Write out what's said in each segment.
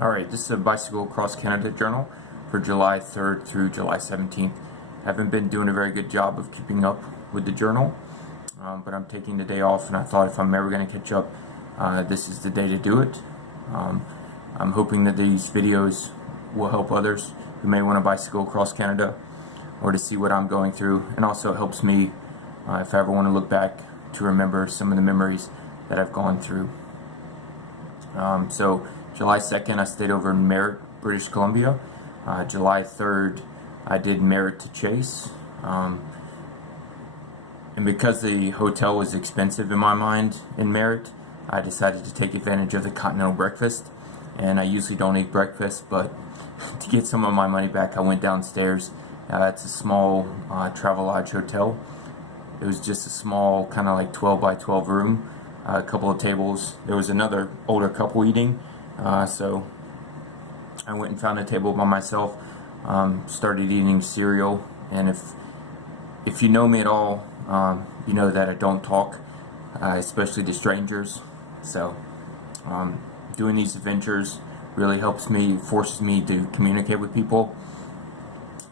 Alright, this is a Bicycle Across Canada journal for July 3rd through July 17th. I haven't been doing a very good job of keeping up with the journal, but I'm taking the day off, and I thought if I'm ever going to catch up, this is the day to do it. I'm hoping that these videos will help others who may want to bicycle across Canada or to see what I'm going through, and also it helps me if I ever want to look back to remember some of the memories that I've gone through. So July 2nd, I stayed over in Merritt, British Columbia. July 3rd, I did Merritt to Chase. And because the hotel was expensive in my mind in Merritt, I decided to take advantage of the continental breakfast. And I usually don't eat breakfast, but to get some of my money back, I went downstairs. It's a small Travelodge hotel. It was just a small, kind of like 12 by 12 room. A couple of tables. There was another older couple eating, so I went and found a table by myself, started eating cereal, and if you know me at all, you know that I don't talk, especially to strangers. So doing these adventures really helps me, forces me to communicate with people.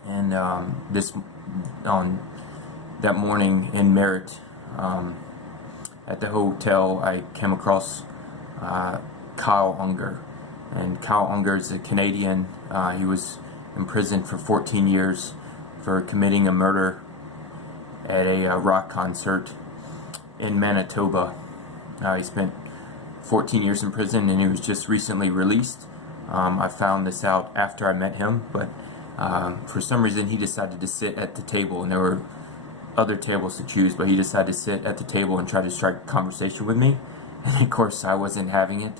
And on that morning in Merritt, at the hotel, I came across Kyle Unger. And Kyle Unger is a Canadian. He was imprisoned for 14 years for committing a murder at a rock concert in Manitoba. He spent 14 years in prison, and he was just recently released. I found this out after I met him, but for some reason he decided to sit at the table, and there were other tables to choose, but he decided to sit at the table and try to strike a conversation with me, and of course I wasn't having it.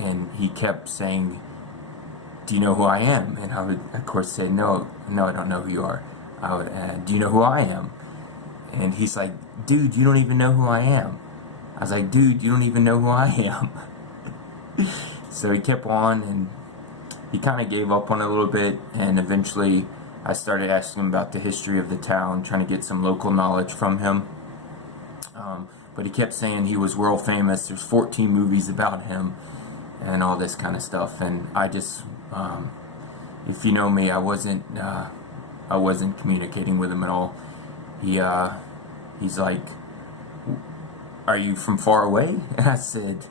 And he kept saying, "Do you know who I am?" And I would of course say, no, I don't know who you are. I would, "Do you know who I am?" And he's like, "Dude, you don't even know who I am." I was like, "Dude, you don't even know who I am." So he kept on, and he kind of gave up on it a little bit, and eventually I started asking him about the history of the town, trying to get some local knowledge from him. But he kept saying he was world famous, there's 14 movies about him, and all this kind of stuff. And I just, if you know me, I wasn't communicating with him at all. He's like, "Are you from far away?" And I said,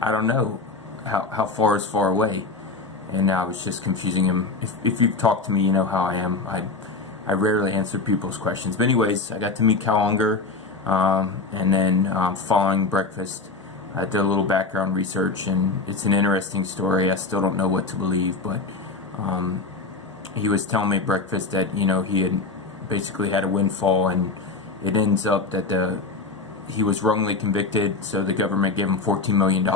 "I don't know. How far is far away?" And I was just confusing him. If you've talked to me, you know how I am. I rarely answer people's questions. But anyways, I got to meet Kyle Unger, and then following breakfast, I did a little background research, and it's an interesting story. I still don't know what to believe, but he was telling me at breakfast that, you know, he had basically had a windfall, and it ends up that he was wrongly convicted, so the government gave him $14 million,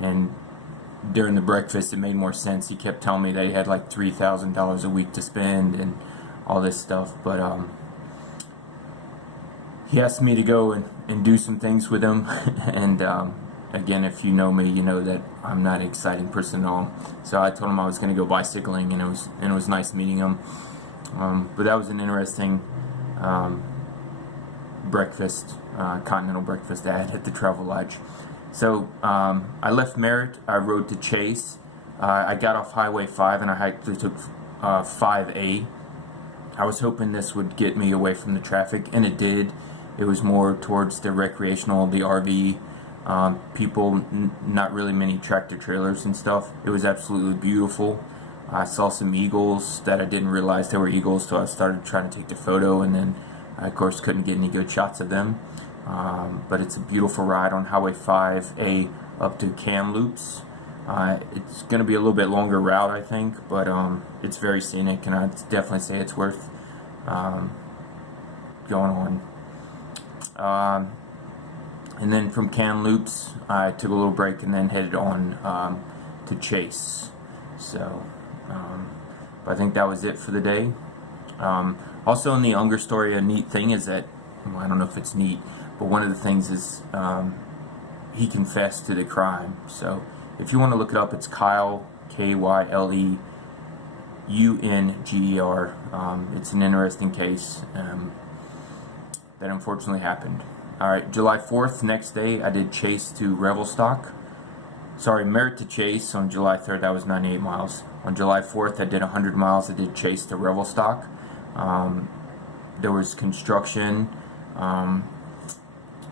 and during the breakfast it made more sense. He kept telling me that he had like $3,000 a week to spend and all this stuff, but he asked me to go and do some things with him. And again, if you know me, you know that I'm not an exciting person at all. So I told him I was going to go bicycling, and it was nice meeting him. But that was an interesting breakfast, continental breakfast I had at the Travelodge. So I left Merritt, I rode to Chase. I got off Highway 5 and I actually took 5A. I was hoping this would get me away from the traffic, and it did. It was more towards the recreational, the RV, people, not really many tractor trailers and stuff. It was absolutely beautiful. I saw some eagles that I didn't realize they were eagles, so I started trying to take the photo, and then I of course couldn't get any good shots of them. But it's a beautiful ride on Highway 5A up to Kamloops. It's going to be a little bit longer route, I think, but it's very scenic, and I'd definitely say it's worth going on. And then from Kamloops, I took a little break and then headed on to Chase. So I think that was it for the day. Also in the Unger story, a neat thing is that, well, I don't know if it's neat, but one of the things is he confessed to the crime. So if you want to look it up, it's Kyle, K-Y-L-E U-N-G-E-R. It's an interesting case that unfortunately happened. Alright, July 4th, next day, I did Chase to Revelstock. sorry, Merritt to Chase on July 3rd, that was 98 miles. On July 4th, I did 100 miles. I did Chase to Revelstock. There was construction,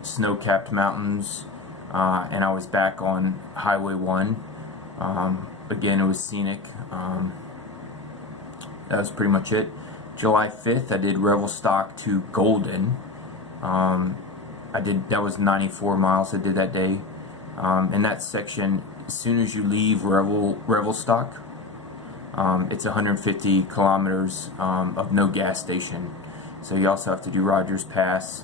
snow-capped mountains, and I was back on Highway 1. Again, it was scenic. That was pretty much it. July 5th, I did Revelstock to Golden. That was 94 miles I did that day. In that section, as soon as you leave Revelstock, it's 150 kilometers of no gas station. So you also have to do Rogers Pass.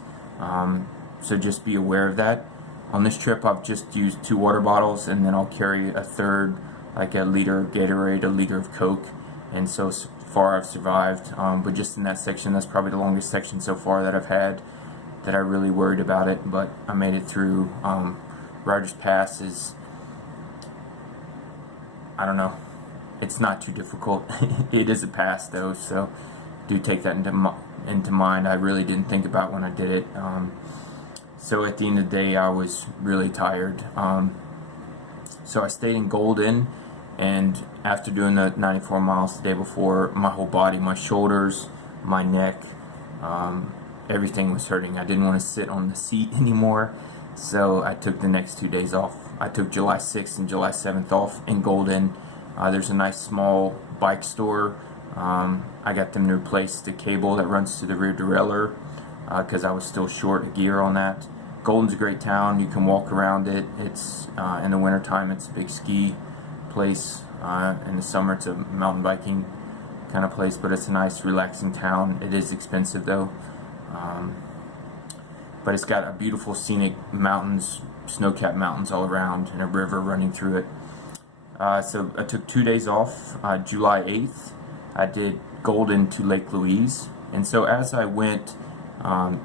So just be aware of that. On this trip, I've just used 2 water bottles, and then I'll carry a third, like a liter of Gatorade, a liter of Coke. And so far I've survived. But just in that section, that's probably the longest section so far that I've had, that I really worried about it. But I made it through. Rogers Pass is, I don't know, it's not too difficult. It is a pass though, so do take that into mind. I really didn't think about when I did it. So at the end of the day, I was really tired. So I stayed in Golden, and after doing the 94 miles the day before, my whole body, my shoulders, my neck, everything was hurting. I didn't want to sit on the seat anymore. So I took the next 2 days off. I took July 6th and July 7th off in Golden. There's a nice small bike store. I got them to replace the cable that runs to the rear derailleur because I was still short of gear on that. Golden's a great town. You can walk around it. It's in the wintertime, it's a big ski place. In the summer, it's a mountain biking kind of place, but it's a nice, relaxing town. It is expensive though. But it's got a beautiful scenic mountains, snow-capped mountains all around, and a river running through it. So I took 2 days off. July 8th, I did Golden to Lake Louise. And so as I went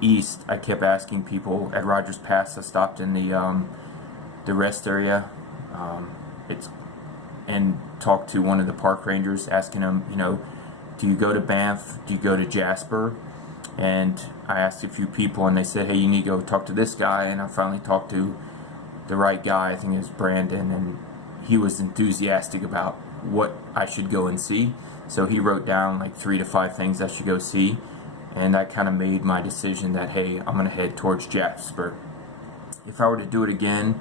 east, I kept asking people at Rogers Pass. I stopped in the rest area and talked to one of the park rangers, asking him, do you go to Banff? Do you go to Jasper? And I asked a few people, and they said, hey, you need to go talk to this guy. And I finally talked to the right guy. I think it was Brandon, and he was enthusiastic about what I should go and see. So he wrote down like 3 to 5 things I should go see, and that kind of made my decision that, hey, I'm going to head towards Jasper. If I were to do it again,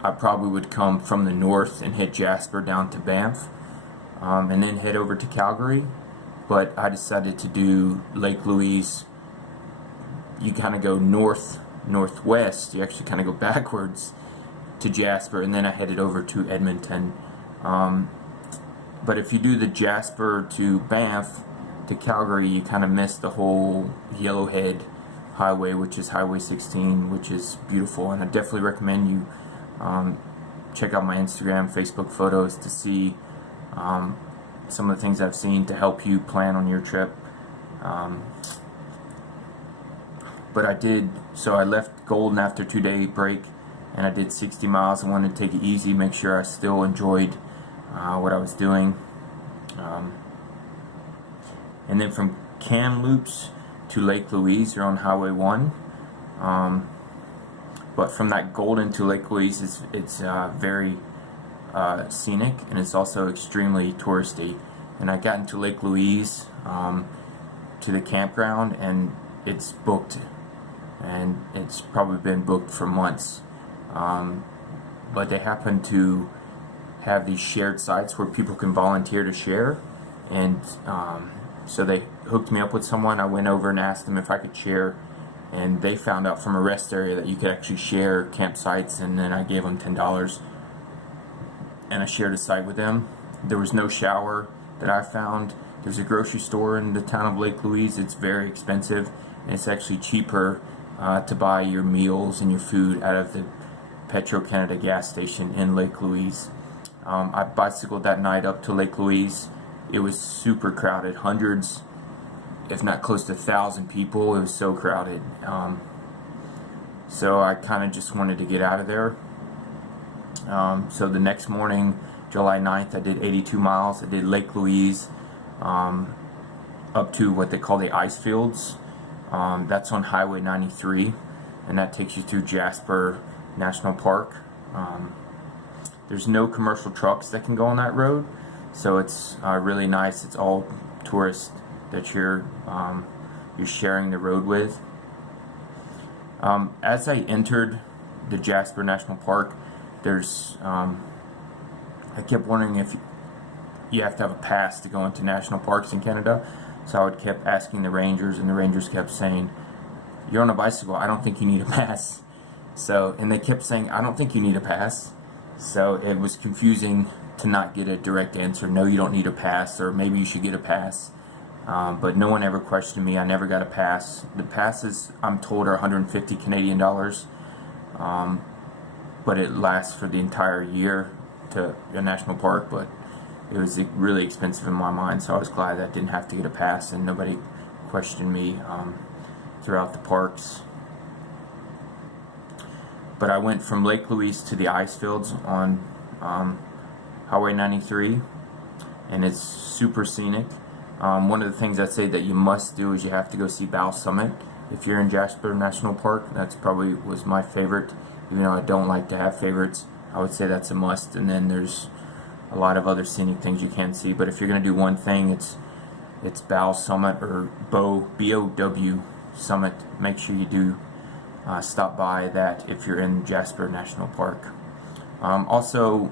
I probably would come from the north and hit Jasper down to Banff, and then head over to Calgary. But I decided to do Lake Louise. You kind of go northwest. You actually kind of go backwards to Jasper, and then I headed over to Edmonton. But if you do the Jasper to Banff to Calgary, you kind of miss the whole Yellowhead Highway, which is Highway 16, which is beautiful. And I definitely recommend you check out my Instagram, Facebook photos to see some of the things I've seen to help you plan on your trip. But I left Golden after a 2-day break, and I did 60 miles. I wanted to take it easy, make sure I still enjoyed what I was doing. And then from Kamloops to Lake Louise, you're on Highway 1. But from that Golden to Lake Louise, it's very scenic, and it's also extremely touristy. And I got into Lake Louise to the campground, and it's booked, and it's probably been booked for months. But they happen to have these shared sites where people can volunteer to share, and so they hooked me up with someone. I went over and asked them if I could share, and they found out from a rest area that you could actually share campsites, and then I gave them $10, and I shared a site with them. There was no shower that I found. There's a grocery store in the town of Lake Louise. It's very expensive, and it's actually cheaper to buy your meals and your food out of the Petro-Canada gas station in Lake Louise. I bicycled that night up to Lake Louise. It was super crowded, hundreds, if not close to 1,000 people. It was so crowded. So I kind of just wanted to get out of there. So the next morning, July 9th, I did 82 miles. I did Lake Louise up to what they call the ice fields. That's on Highway 93, and that takes you through Jasper National Park. There's no commercial trucks that can go on that road, so it's really nice. It's all tourists that you're sharing the road with. As I entered the Jasper National Park, there's I kept wondering if you have to have a pass to go into national parks in Canada. So I would kept asking the rangers, and the rangers kept saying, "You're on a bicycle, I don't think you need a pass." So, and they kept saying, "I don't think you need a pass." So it was confusing to not get a direct answer. No, you don't need a pass, or maybe you should get a pass. But no one ever questioned me. I never got a pass. The passes, I'm told, are 150 Canadian dollars, but it lasts for the entire year to a national park. But it was really expensive in my mind, so I was glad that I didn't have to get a pass, and nobody questioned me throughout the parks. But I went from Lake Louise to the ice fields on Highway 93, and it's super scenic. One of the things I'd say that you must do is you have to go see Bow Summit. If you're in Jasper National Park, that's probably was my favorite. Even though I don't like to have favorites, I would say that's a must. And then there's a lot of other scenic things you can see. But if you're going to do one thing, it's Bow Summit, or B-O-W Summit. Make sure you do stop by that if you're in Jasper National Park. Also,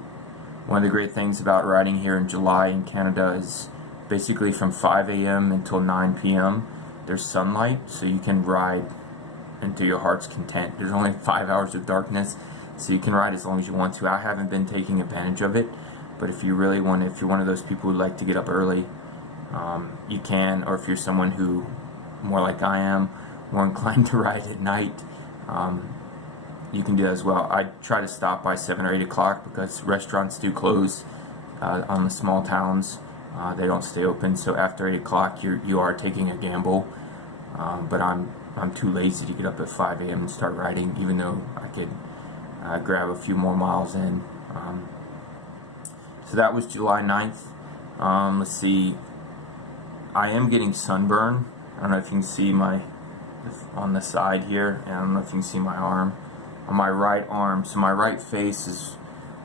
one of the great things about riding here in July in Canada is basically from 5 a.m. until 9 p.m. there's sunlight, so you can ride until your heart's content. There's only 5 hours of darkness, so you can ride as long as you want to. I haven't been taking advantage of it, but if you really want, if you're one of those people who like to get up early, you can. Or if you're someone who, more like I am, more inclined to ride at night, you can do that as well. I try to stop by 7 or 8 o'clock because restaurants do close on the small towns. They don't stay open, so after 8 o'clock you are taking a gamble. But I'm too lazy to get up at 5 a.m. and start riding, even though I could grab a few more miles in. So that was July 9th. Let's see. I am getting sunburn. I don't know if you can see on the side here, and I don't know if you can see my arm. On my right arm, so my right face is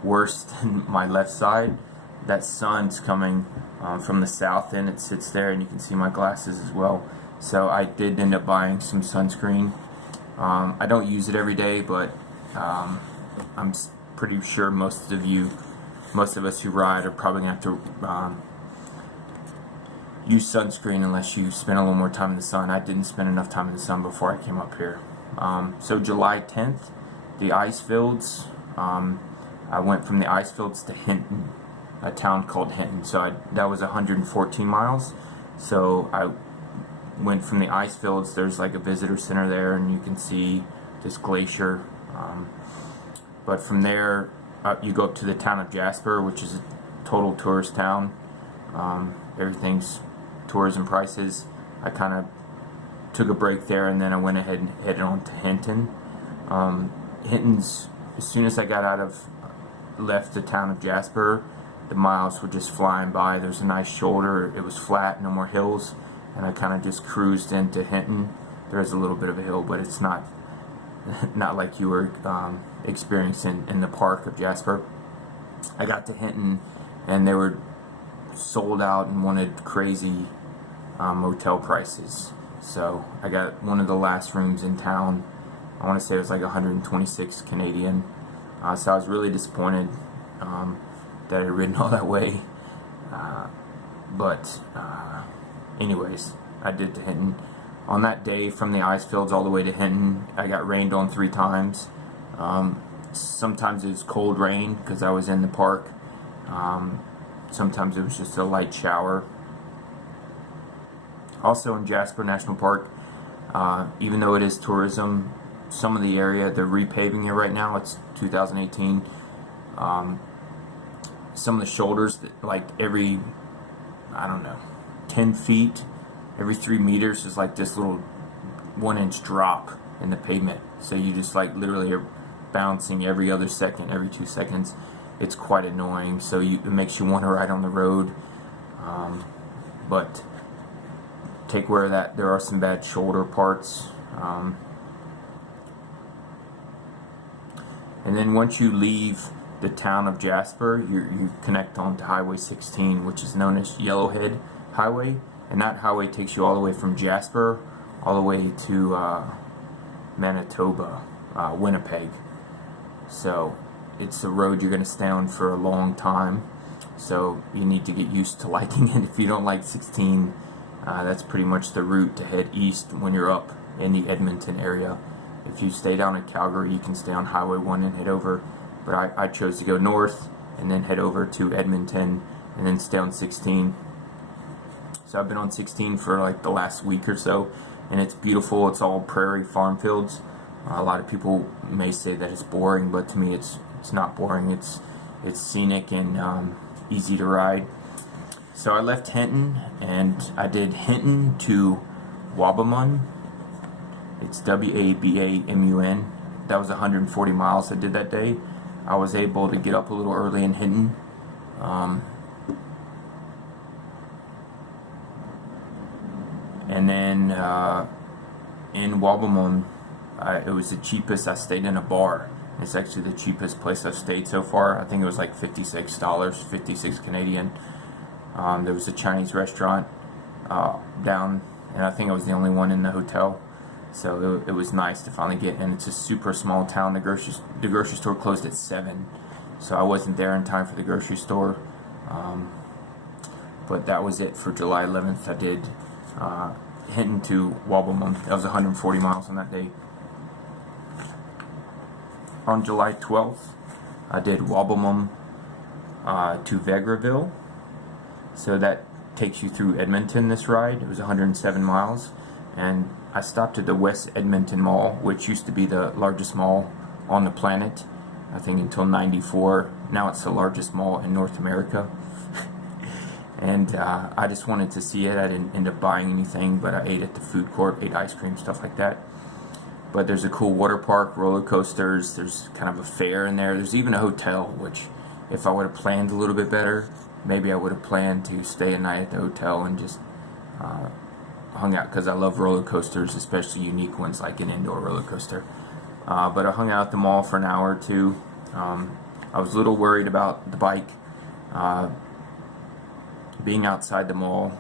worse than my left side. That sun's coming from the south, and it sits there, and you can see my glasses as well. So I did end up buying some sunscreen. I don't use it every day, but I'm pretty sure most of us who ride are probably going to have to use sunscreen unless you spend a little more time in the sun. I didn't spend enough time in the sun before I came up here. So July 10th, the ice fields. I went from the ice fields to Hinton, a town called Hinton. So that was 114 miles. So I went from the ice fields. There's like a visitor center there, and you can see this glacier. But from there, you go up to the town of Jasper, which is a total tourist town. Everything's tourism prices. I kind of took a break there, and then I went ahead and headed on to Hinton. Hinton's, as soon as I left the town of Jasper, the miles were just flying by. There's a nice shoulder. It was flat, no more hills, and I kind of just cruised into Hinton. There's a little bit of a hill, but it's not like you were experiencing in the park of Jasper. I got to Hinton, and they were sold out and wanted crazy motel prices. So I got one of the last rooms in town. I want to say it was like 126 Canadian. So I was really disappointed that I had ridden all that way. But anyways, I did to Hinton. On that day, from the ice fields all the way to Hinton, I got rained on 3 times. Sometimes it was cold rain because I was in the park. Sometimes it was just a light shower. Also in Jasper National Park, even though it is tourism, some of the area, they're repaving it right now. It's 2018. Some of the shoulders, like every, I don't know, 10 feet, every 3 meters is like this little 1-inch drop in the pavement. So you just like literally are bouncing every other second, every 2 seconds. It's quite annoying, so it makes you want to ride on the road. But take aware of that. There are some bad shoulder parts. And then once you leave the town of Jasper, you connect onto Highway 16, which is known as Yellowhead Highway, and that highway takes you all the way from Jasper all the way to Manitoba, Winnipeg. So it's a road you're going to stay on for a long time, so you need to get used to liking it. If you don't like 16, that's pretty much the route to head east when you're up in the Edmonton area. If you stay down in Calgary, you can stay on Highway 1 and head over, but I chose to go north and then head over to Edmonton and then stay on 16. So I've been on 16 for like the last week or so, and it's beautiful. It's all prairie farm fields. A lot of people may say that it's boring, but to me it's not boring. It's scenic and easy to ride. So I left Hinton and I did Hinton to Wabamun. It's W-A-B-A-M-U-N. That was 140 miles I did that day. I was able to get up a little early in Hinton. And then in Wabamun, it was the cheapest. I stayed in a bar. It's actually the cheapest place I've stayed so far. I think it was like $56, 56 Canadian. There was a Chinese restaurant down, and I think I was the only one in the hotel. So it was nice to finally get in. It's a super small town. The grocery store closed at 7, so I wasn't there in time for the grocery store. But that was it for July 11th. I did Hinton to Wabamun. That was 140 miles on that day. On July 12th, I did Wabamun to Vegreville. So that takes you through Edmonton, this ride. It was 107 miles. And I stopped at the West Edmonton Mall, which used to be the largest mall on the planet, I think until '94. Now it's the largest mall in North America. And I just wanted to see it. I didn't end up buying anything, but I ate at the food court, ate ice cream, stuff like that. But there's a cool water park, roller coasters, there's kind of a fair in there. There's even a hotel, which if I would have planned a little bit better, maybe I would have planned to stay a night at the hotel and just hung out, because I love roller coasters, especially unique ones like an indoor roller coaster. But I hung out at the mall for an hour or two. I was a little worried about the bike being outside the mall,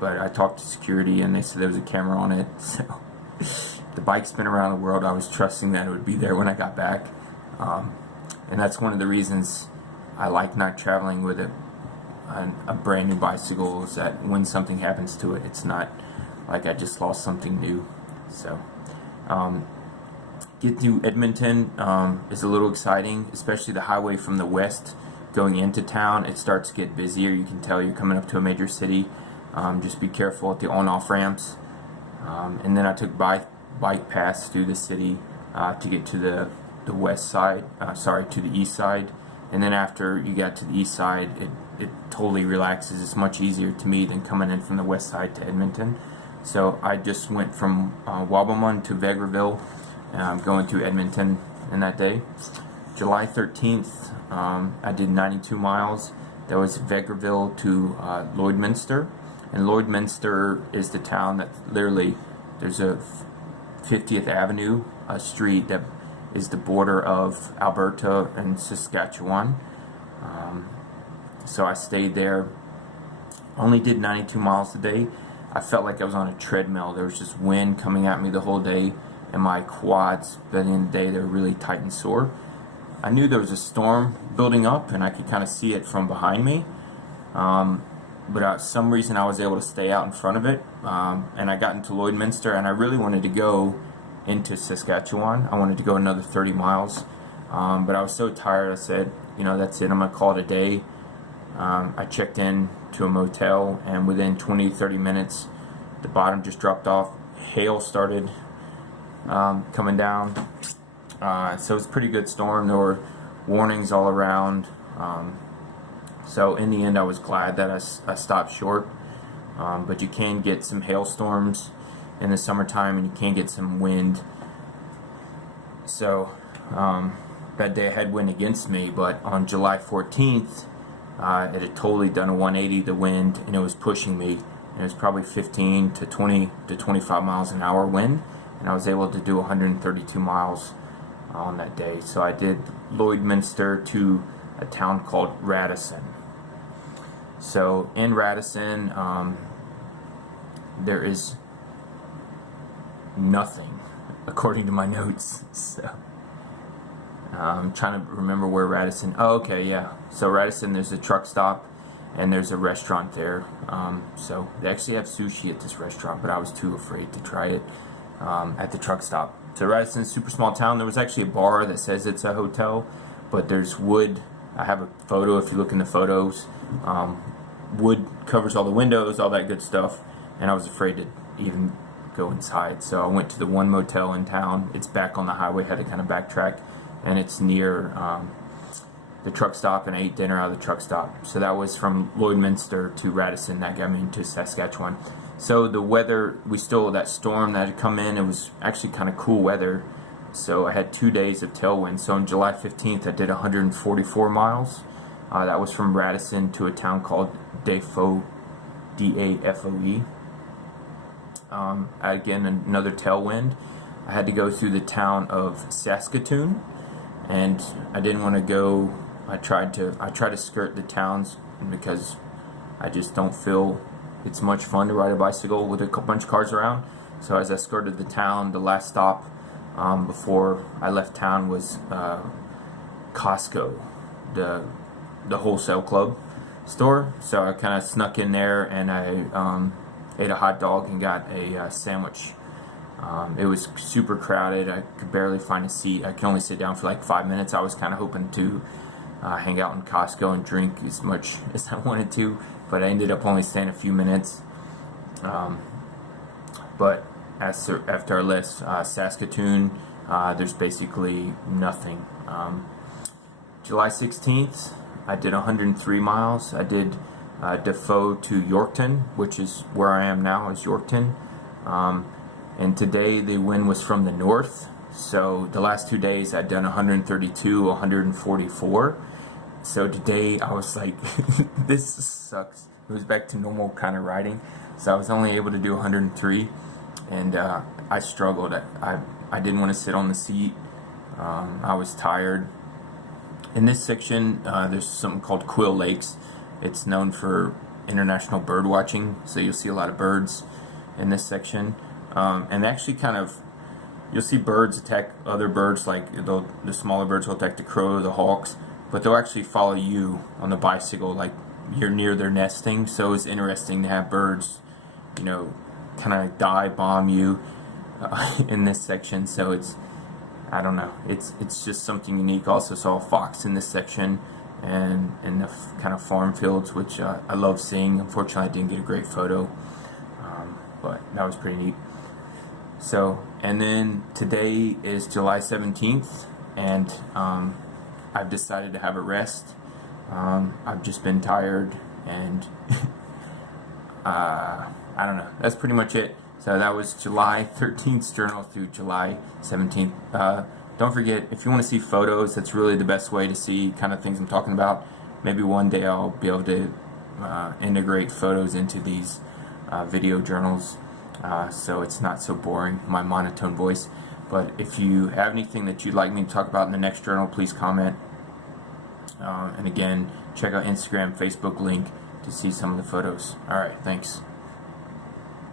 but I talked to security and they said there was a camera on it. So the bike's been around the world. I was trusting that it would be there when I got back, and that's one of the reasons I like not traveling with a brand new bicycle, is that when something happens to it, it's not like I just lost something new. So get to Edmonton is a little exciting, especially the highway from the west going into town. It starts to get busier. You can tell you're coming up to a major city. Just be careful at the on-off ramps. And then I took bike paths through the city to get to the west side, to the east side. And then after you got to the east side, it totally relaxes. It's much easier to me than coming in from the west side to Edmonton. So I just went from Wabamun to Vegreville, going to Edmonton in that day. July 13th, I did 92 miles. That was Vegreville to Lloydminster. And Lloydminster is the town that literally, there's a 50th Avenue, a street that is the border of Alberta and Saskatchewan. So I stayed there. Only did 92 miles a day. I felt like I was on a treadmill. There was just wind coming at me the whole day, and my quads, by the end of the day, they were really tight and sore. I knew there was a storm building up, and I could kind of see it from behind me. But for some reason, I was able to stay out in front of it, and I got into Lloydminster, and I really wanted to go into Saskatchewan. I wanted to go another 30 miles, but I was so tired, I said, that's it, I'm going to call it a day. I checked in to a motel, and within 20-30 minutes, the bottom just dropped off. Hail started coming down, so it was a pretty good storm. There were warnings all around. So in the end, I was glad that I stopped short. But you can get some hailstorms in the summertime, and you can get some wind. So that day I had wind against me, but on July 14th, it had totally done a 180, the wind, and it was pushing me. And it was probably 15 to 20 to 25 miles an hour wind, and I was able to do 132 miles on that day. So I did Lloydminster to a town called Radisson. So in Radisson, there is nothing, according to my notes. So I'm trying to remember where Radisson. Oh, okay, yeah. So Radisson, there's a truck stop, and there's a restaurant there. So they actually have sushi at this restaurant, but I was too afraid to try it at the truck stop. So Radisson's a super small town. There was actually a bar that says it's a hotel, but there's wood. I have a photo if you look in the photos. Wood covers all the windows, all that good stuff, and I was afraid to even go inside. So I went to the one motel in town. It's back on the highway, had to kind of backtrack, and it's near the truck stop, and I ate dinner out of the truck stop. So that was from Lloydminster to Radisson. That got me into Saskatchewan. So the weather, that storm that had come in, it was actually kind of cool weather. So I had 2 days of tailwind. So on July 15th, I did 144 miles. That was from Radisson to a town called Dafoe, D-A-F-O-E. Again, another tailwind. I had to go through the town of Saskatoon, and I didn't want to go. I tried to skirt the towns because I just don't feel it's much fun to ride a bicycle with a bunch of cars around. So as I skirted the town, the last stop before I left town was Costco, the wholesale club store. So I kind of snuck in there, and I ate a hot dog and got a sandwich. It was super crowded. I could barely find a seat. I could only sit down for like 5 minutes. I was kind of hoping to hang out in Costco and drink as much as I wanted to, but I ended up only staying a few minutes. But after I left Saskatoon, there's basically nothing. July 16th, I did 103 miles. I did Dafoe to Yorkton, which is where I am now, is Yorkton. And today the wind was from the north. So the last 2 days I'd done 132, 144. So today I was like, this sucks. It was back to normal kind of riding. So I was only able to do 103, and I struggled. I didn't want to sit on the seat. I was tired. In this section, there's something called Quill Lakes. It's known for international bird watching, so you'll see a lot of birds in this section. And actually you'll see birds attack other birds, like the smaller birds will attack the crow or the hawks, but they'll actually follow you on the bicycle, like you're near their nesting. So it's interesting to have birds, kind of dive bomb you in this section. So I don't know, it's just something unique. Also saw a fox in this section, and in the kind of farm fields, which I love seeing. Unfortunately, I didn't get a great photo, but that was pretty neat. So, and then today is July 17th, and I've decided to have a rest. I've just been tired, and I don't know. That's pretty much it. So that was July 13th's journal through July 17th. Don't forget, if you want to see photos, that's really the best way to see kind of things I'm talking about. Maybe one day I'll be able to integrate photos into these video journals, so it's not so boring, my monotone voice. But if you have anything that you'd like me to talk about in the next journal, please comment. And again, check out Instagram, Facebook link to see some of the photos. Alright, thanks.